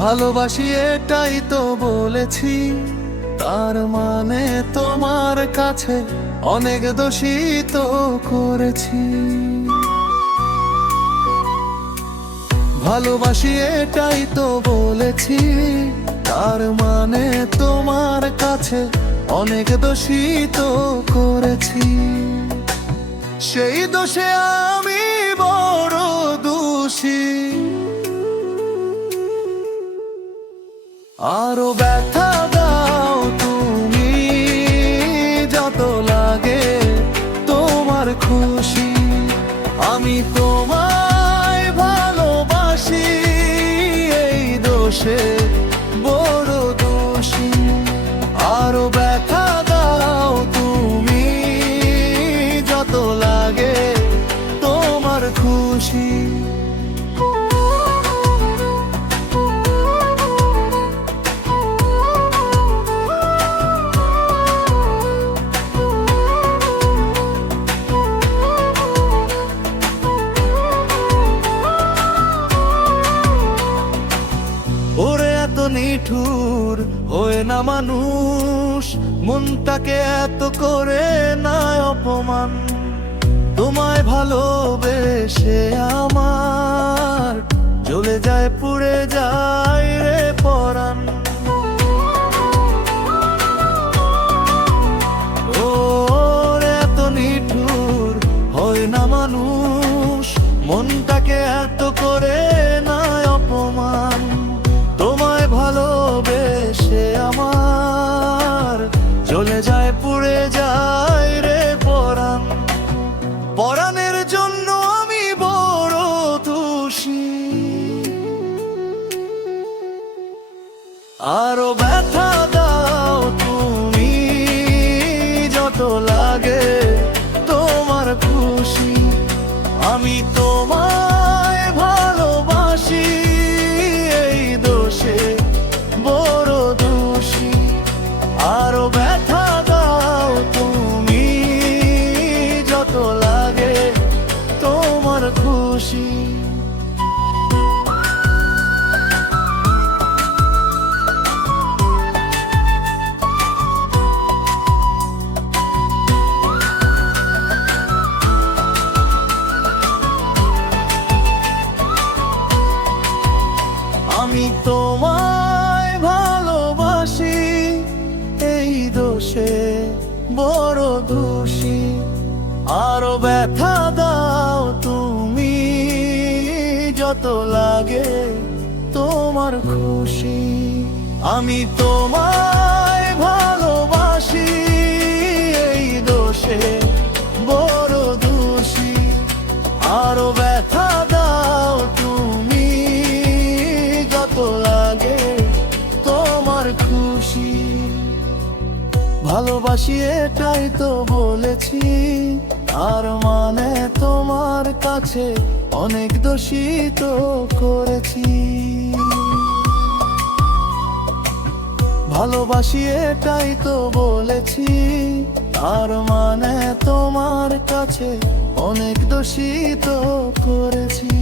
ভালোবাসি এটাই তো বলেছি, তার মানে তোমার কাছে অনেক দোষিত করেছি। ভালোবাসি এটাই তো বলেছি, তার মানে তোমার কাছে অনেক দোষিত করেছি। সেই দোষে আমি বড় দোষী। আরো ব্যথা দাও তুমি, যত লাগে তোমার খুশি। আমি তোমায় ভালোবাসি, এই দোষে বড় দোষী। আরো ব্যথা দাও তুমি, যত লাগে তোমার খুশি। ওরে এত নিঠুর হয়ে না মানুষ, মনটাকে এত করে না অপমান। তোমায় ভালোবেসে আমার জ্বলে যায় পুড়ে যায় রে পরাণ। ওরে এত নিঠুর হয় না মানুষ, মনটাকে এত করে না অপমান। তোমায় ভালোবেসে আমার জ্বলে যায় পুড়ে যায় রে পরাণ। পরাণের জন্য আমি বড় দোষী। আরো ব্যথা দাও তুমি, যত লাগে তোমার খুশি। আমি তোমায় ভালোবাসি, এই দোষে বড় দোষী। আরো ব্যথা দাও তুমি, যত লাগে তোমার খুশি। আমি তোমায় ভালোবাসি, এই দোষে বড় দোষী। আরো ব্যথা দাও তুমি, যত লাগে তোমার খুশি। আমি তোমায় ভালোবাসি, এই দোষে বড় দোষী। আরো ব্যথা দাও তুমি, যত লাগে তোমার খুশি। ভালোবাসি এটাই তো বলেছি, আর মানে তোমার কাছে অনেক দোষিত করেছি। ভালোবাসি এটাই তো বলেছি, আর মানে তোমার কাছে অনেক দোষিত করেছি।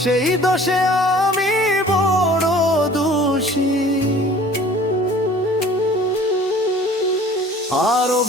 সেই দোষে আমি বড় দোষী। আরো